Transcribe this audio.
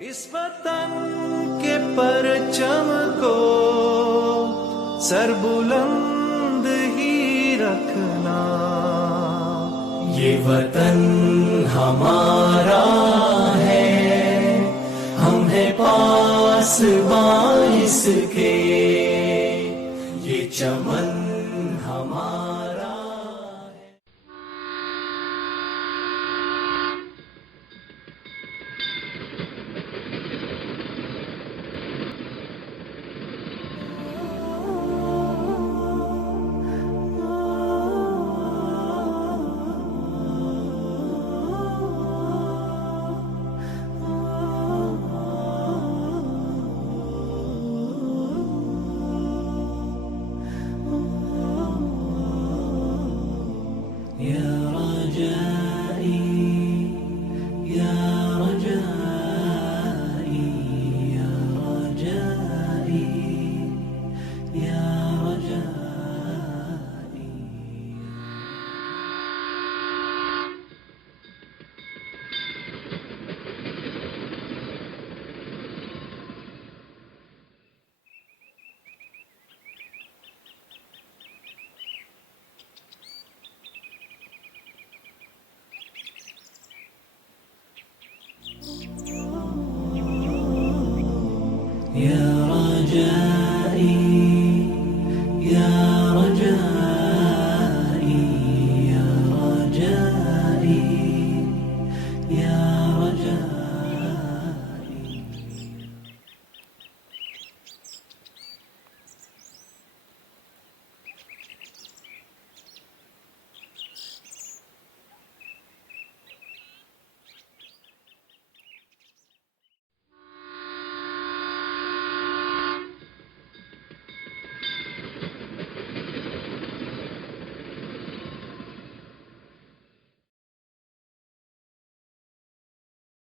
इस वतन के परचम को सर बुलंद ही रखना। ये वतन हमारा है, हम है पासबां इसके, ये चमन हमारा। يا رجائي يا رجائي يا رجائي يا رجائي. يا رجائي